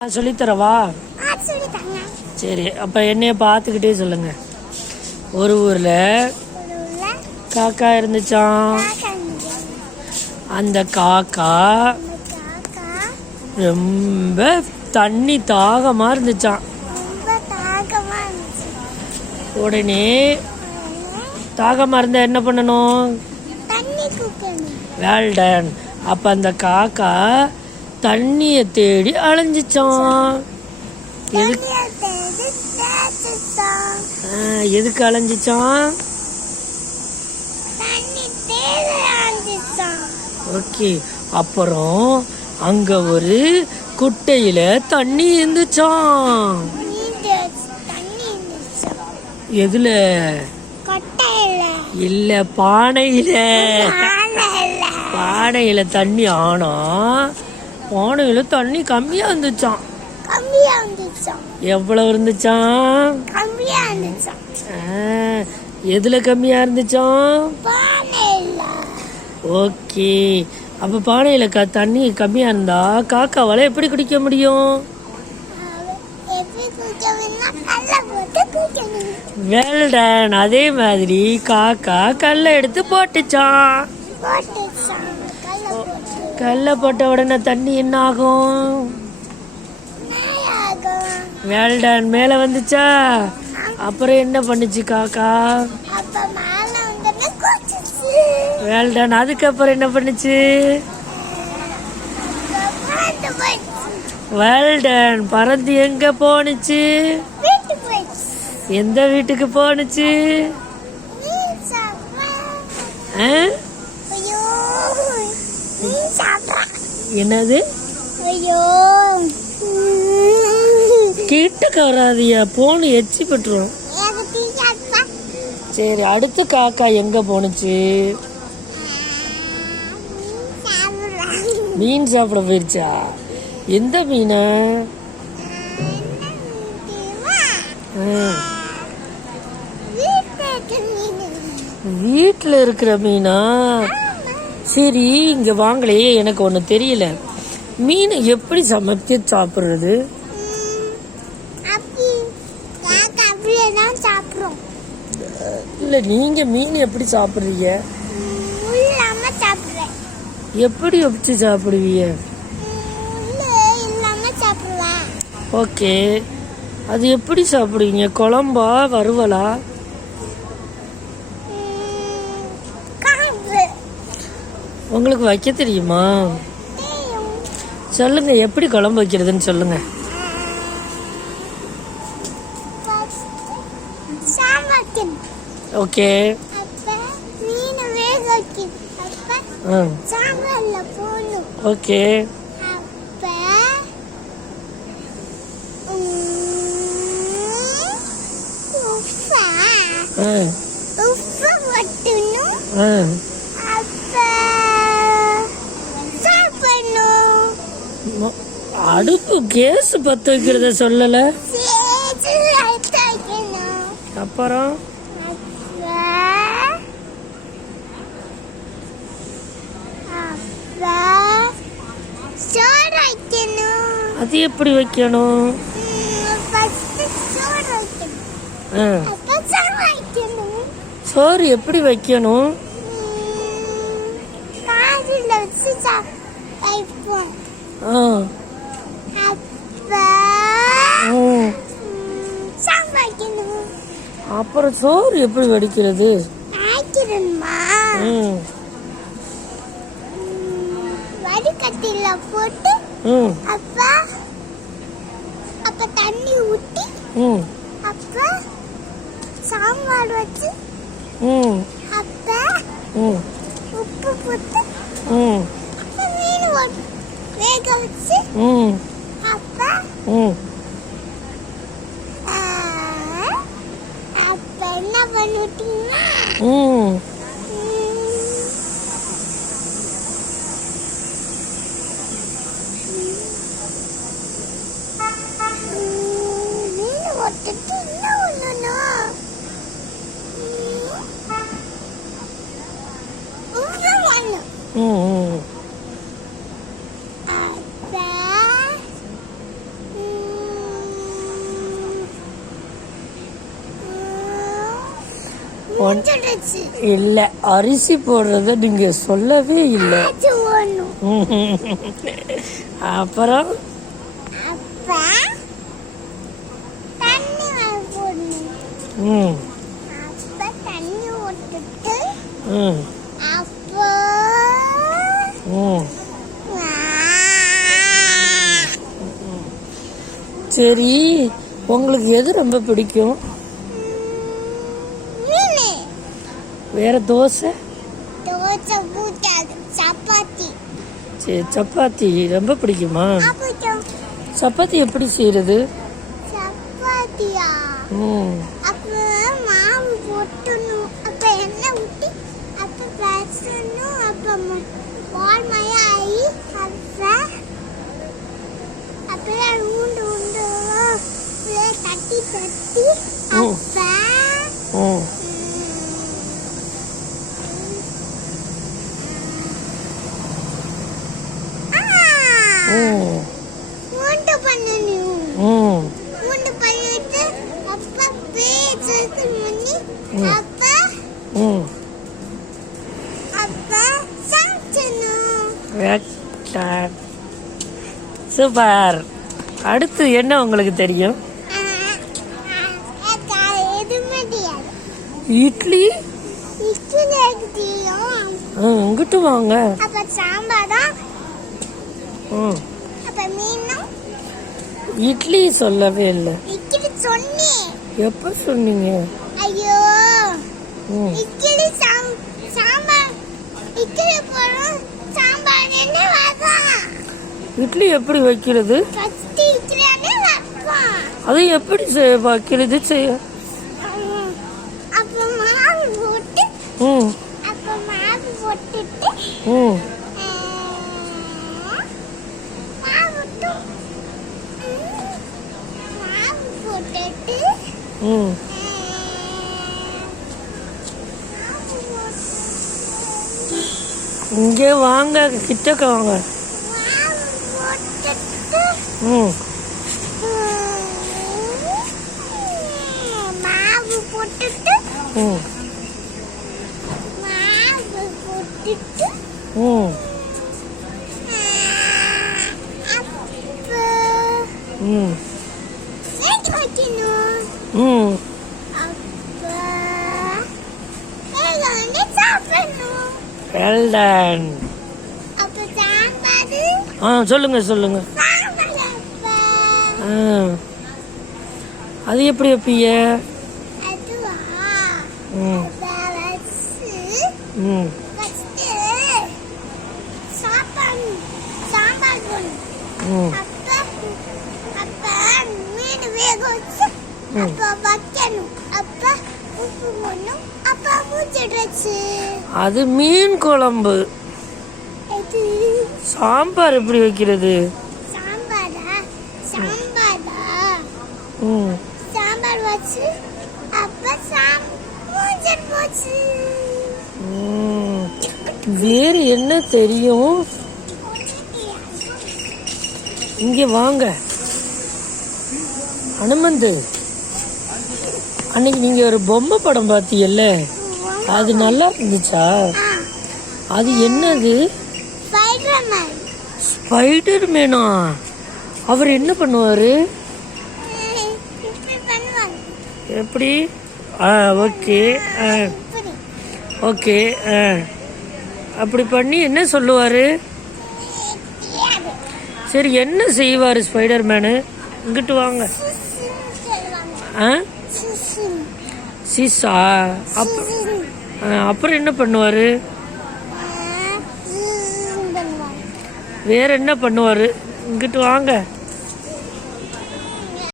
சொல்லித்தரவா? சரி, அப்ப என்னைய பார்த்துக்கிட்டே சொல்லுங்க. ஒரு ஊர்ல காக்கா இருந்துச்சான். அந்த காக்கா ரொம்ப தண்ணி தாகமா இருந்துச்சான். உடனே தாகமா இருந்தா என்ன பண்ணணும்? வேல்டன். அப்ப அந்த காக்கா தண்ணிய தேடி அலைஞ்சிச்சான். எதுக்கு அலைஞ்சிச்சான்? ஓகே. அப்புறம் அங்க ஒரு குட்டையில தண்ணி இருந்துச்சான். எதுல? இல்ல, பானையில. பானையில தண்ணி. ஆனா பானையில தண்ணி கம்மியா இருந்துச்சான். எவ்வளவு இருந்துச்சான்? எதுல கம்மியா இருந்துச்சான்? ஓகே. அப்ப பானையில தண்ணி கம்மியா இருந்தா காக்காவால எப்படி குடிக்க முடியும்? வெல்டன். அதே மாதிரி காக்கா கல்லை எடுத்து போட்டுச்சான். கல்ல போட்ட உடனே தண்ணி என்ன ஆகும்? வெல்டன். மேல வந்துச்சா? அப்புறம் என்ன பண்ணுச்சு காக்கா? வெல்டன். அதுக்கப்புறம் என்ன பண்ணுச்சு? வெல்டன். பறந்து எங்க போனுச்சு? எந்த வீட்டுக்கு போனுச்சு? என்னது? கிட்ட வராதியா, போன எச்சி பெற்றுரும். சரி, அடுத்து காக்கா எங்க போனுச்சு? மீன் சாப்பிட போயிருச்சா? எந்த மீனா? வீட்டுல இருக்கிற மீனா? சரி, இங்க வாங்கலையே, எனக்கு ஒண்ணு தெரியல. மீன் எப்படி சமைச்சு சாப்பிடுறது? இல்ல, நீங்க மீன் எப்படி சாப்பிடுறீங்க? எப்படி வச்சு சாப்பிடுவீங்க? ஓகே. அது எப்படி சாப்பிடுவீங்க? குழம்பா, வறுவலா? உங்களுக்கு வைக்க தெரியுமா? சொல்லுங்க, எப்படி குழம்பு வைக்கிறதுன்னு சொல்லுங்க. ஓகே. ஓகே. அடுப்பு கேஸ் பத்த வைக்கிறத சொல்லல. அப்புறம் அது எப்படி வைக்கணும்? சோறு எப்படி வைக்கணும்? அப்புறம் சோறு எப்படி வடிக்கிறது? வடிகட்டில போட்டு அப்ப தண்ணி ஊத்தி அப்ப சாம்பார் வச்சு அப்ப உப்பு போட்டு மீன் வேக வச்சு அப்ப என்ன பண்ணிட்டீங்கன்னா முடிஞ்சிடுச்சு. இல்லை, அரிசி போடுறத நீங்க சொல்லவே இல்லை. அது ஒண்ணும். அப்புறம் அப்ப தண்ணி போடணும். ம் அப்ப தண்ணி ஊத்திட்டு ம் அப்போ ம் சரி, உங்களுக்கு எது ரொம்ப பிடிக்கும்? வேற தோசை? தோசை பூட்டாது, சப்பாத்தி. சரி, சப்பாத்தி ரொம்ப பிடிக்குமா? சப்பாத்தி எப்படி செய்யறது? சப்பாத்தியா? அப்ப மாவு போட்டணும், அப்ப எண்ணெய் ஊற்றி அப்ப பேசணும், அப்ப பால் மயம் ஆகி அப்ப உண்டு உண்டு தட்டி தட்டி அப்ப உண்டு பண்ணணும். உண்டு பண்ணிட்டு அப்ப பேசுறது பண்ணி அப்ப அப்ப சாப்பிடணும். சூப்பர். அடுத்து என்ன உங்களுக்கு தெரியும்? எதுவுமே தெரியாது. இட்லி. இட்லி தெரியும். இங்கிட்டு வாங்க. அப்ப சாம்பாரா? அப்ப மீனும். இட்லி சொல்லவே இல்லை. இட்லி சொன்னேன். எப்ப சொன்னீங்க? ஐயோ, இட்லி சாம்பார். இட்லி போறோம், சாம்பார் என்ன வைப்பான்? இட்லி எப்படி வைக்கிறது? ஃபர்ஸ்ட் இட்லி வைப்பான். அது எப்படி வைக்கிறது? செய்ய அப்ப மாவு போட்டு அப்ப மாவு போட்டுட்டு மாவு போட்டுட்டு இங்கே வாங்க, கிட்டக்க வாங்க. மாவு போட்டுட்டு Well done. சொல்லுங்க சொல்லுங்க. அது எப்படி வைப்பீங்க? அது மீன் குழம்பு. சாம்பார் எப்படி வைக்கிறது? சாம்பார் வச்சு அப்ப போச்சு. வேறு என்ன தெரியும்? இங்க வாங்க. அனுமந்து, அன்னைக்கு நீங்க ஒரு பொம்மை படம் பார்த்தீங்கல்ல, அது நல்லா இருந்துச்சா? அது என்னது? ஸ்பைடர் மேனா? அவர் என்ன பண்ணுவாரு? எப்படி? Okay okay. அப்படி பண்ணி என்ன சொல்லுவாரு? சரி, என்ன செய்வாரு ஸ்பைடர் மேனு? இங்கிட்டு வாங்க. சீசா. அப்புறம் என்ன பண்ணுவாரு? வேற என்ன பண்ணுவாரு? இங்கிட்டு வாங்க.